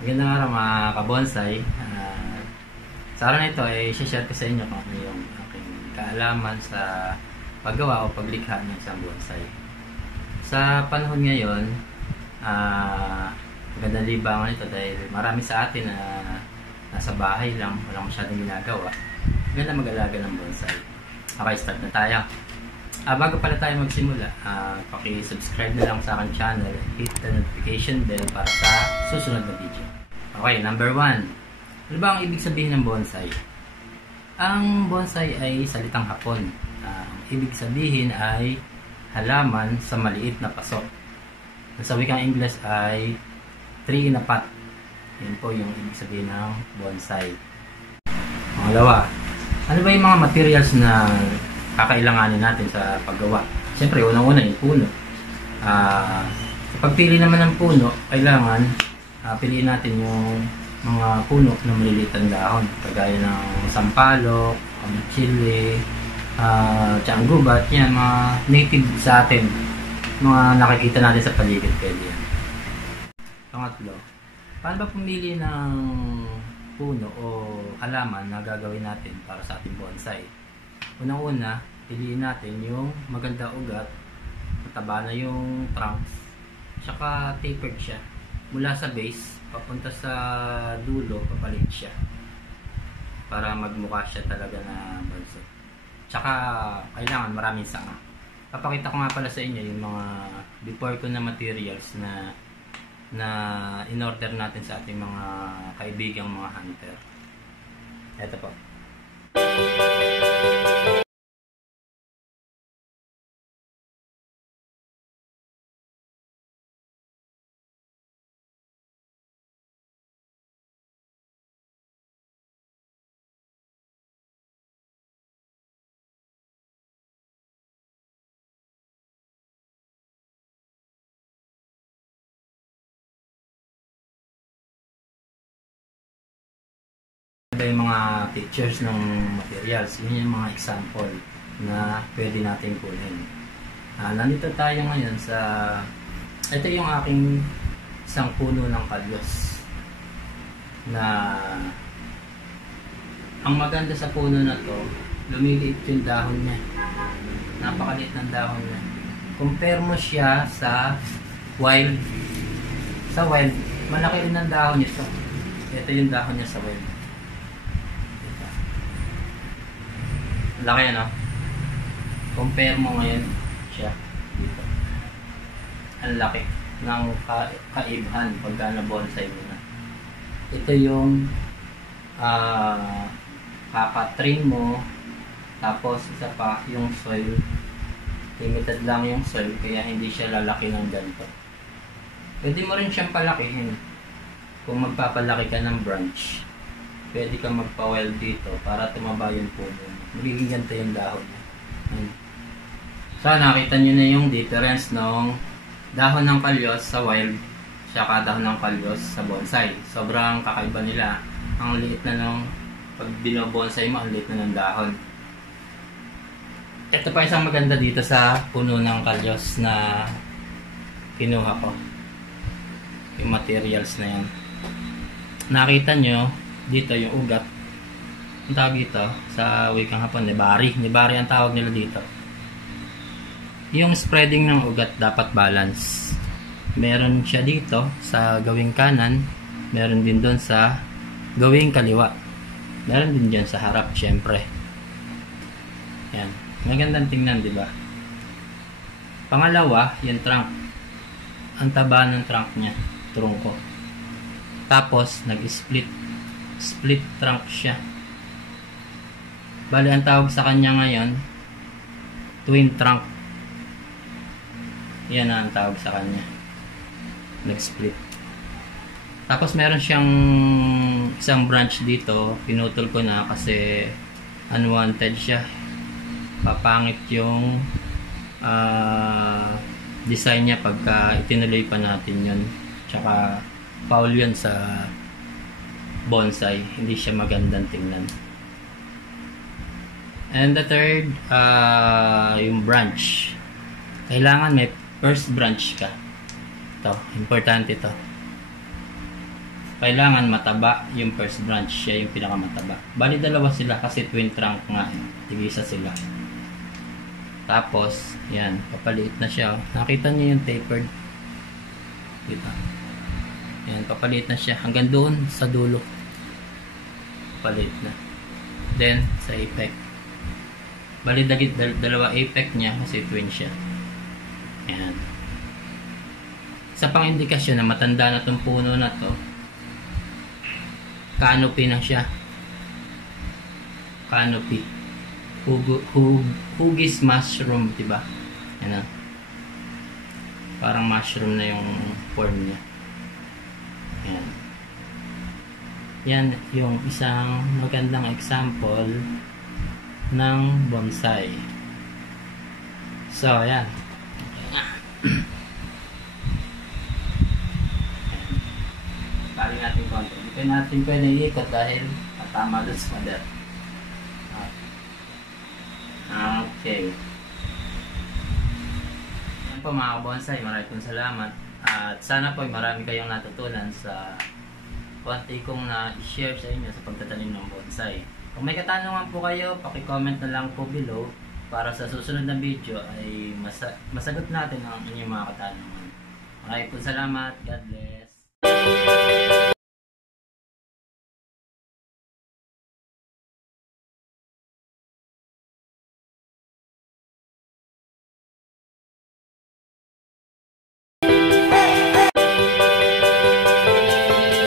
Magandang araw mga kabonsai. Sa araw na ito ay share ko sa inyo kung ano yung aking kaalaman sa paggawa o paglikha ng isang bonsai. Sa panahon ngayon, magandang libangan ito dahil marami sa atin na nasa bahay lang, walang masyadong ginagawa. Maganda mag-alaga ng bonsai. Okay, start na tayo. Bago pala tayo magsimula, paki-subscribe na lang sa aking channel, hit the notification bell para sa susunod na video. Okay, number 1. Ano ba ang ibig sabihin ng bonsai? Ang bonsai ay salitang Hapon. Ang ibig sabihin ay halaman sa maliit na paso. Sa wikang Ingles ay tree in a pot. Yan po yung ibig sabihin ng bonsai. Pangalawa, ano ba yung mga materials na kakailanganin natin sa paggawa? Siyempre, unang-una yung puno. Sa pagpili naman ng puno, kailangan piliin natin yung mga puno na maliliit ang dahon, kagaya ng sampalok, chili, tianggubat, yan, mga native sa atin, mga nakikita natin sa paligid, pwede yan. Pangatlo, paano ba pumili ng puno o halaman na gagawin natin para sa ating bonsai? Unang-una, piliin natin yung maganda ugat, mataba na yung trunks, tsaka tapered siya. Mula sa base, papunta sa dulo, papalit siya. Para magmukha siya talaga na bonsai. Tsaka, kailangan maraming sanga. Papakita ko nga pala sa inyo yung mga before ko na materials na in-order natin sa ating mga kaibigang mga hunter. Ito po. Yung mga pictures ng materials, yun yung mga example na pwede natin kunin. Nandito tayo ngayon sa ito yung aking isang puno ng kalyos na ang maganda sa puno na to, lumiliit yung dahon niya, napakaliit ng dahon niya. Compare mo siya sa wild, malaki rin ang dahon niya. Ito yung dahon niya sa wild. Laki, ano? Compare mo ngayon siya dito. Ang laki ng kaibahan pagka na-bonsai mo na. Ito yung kakatrim mo, tapos isa pa yung soil. Limited lang yung soil, kaya hindi siya lalaki ng ganito. Pwede mo rin siyang palakihin. Kung magpapalaki ka ng branch, pwede kang magpa-wild dito para tumaba yung puno. Magiging ganito yung dahon niya. So, nakita nyo na yung difference ng dahon ng kalyos sa wild saka dahon ng kalyos sa bonsai. Sobrang kakaiba nila. Ang liit na nung pag binobonsai mo, ang liit na ng dahon. Ito pa isang maganda dito sa puno ng kalyos na kinuha ko. Yung materials na yan. Nakita nyo dito yung ugat. Ang tawag dito sa wikang Hapon, nibari ang tawag nila dito. Yung spreading ng ugat dapat balance. Meron siya dito sa gawing kanan, meron din doon sa gawing kaliwa, meron din dyan sa harap, syempre. Yan, magandang tingnan, di ba? Pangalawa, yung trunk. Ang taba ng trunk niya, trunko. Tapos split trunk siya. Bali, ang tawag sa kanya ngayon, twin trunk. Yan ang tawag sa kanya. Nag-split. Tapos meron siyang isang branch dito. Pinutol ko na kasi unwanted siya. Papangit yung design niya pagka itinuloy pa natin yun. Tsaka foul yun sa bonsai. Hindi siya magandang tingnan. And the third, yung branch. Kailangan may first branch ka. Ito, importante ito. kailangan mataba yung first branch, siya yung pinakamataba. Bali dalawa sila kasi twin trunk nga, tig-isa sila. Tapos yan, papaliit na siya. Nakita niyo yung tapered, kita, yan, papaliit na siya hanggang doon sa dulo, papaliit na. Then sa apex, bali dalawa apex niya kasi twin siya. Yan, sa pang indikasyon na matanda na tong puno na to, canopy na siya. Canopy. Hugis mushroom, diba? Yan, parang mushroom na yung form niya. Yan. Yan yung isang magandang example ng bonsai. So, yan. Kali natin konti. Hindi natin pwede iikot dahil tama doon sa mother. Okay. Yan po mga bonsai, maraming salamat. At sana po marami kayong natutunan sa konti kong na-share sa inyo sa pagtatanim ng bonsai. Kung may katanungan po kayo, paki-comment na lang po below para sa susunod na video ay masagot natin ang inyong mga katanungan. Maraming po salamat. God bless.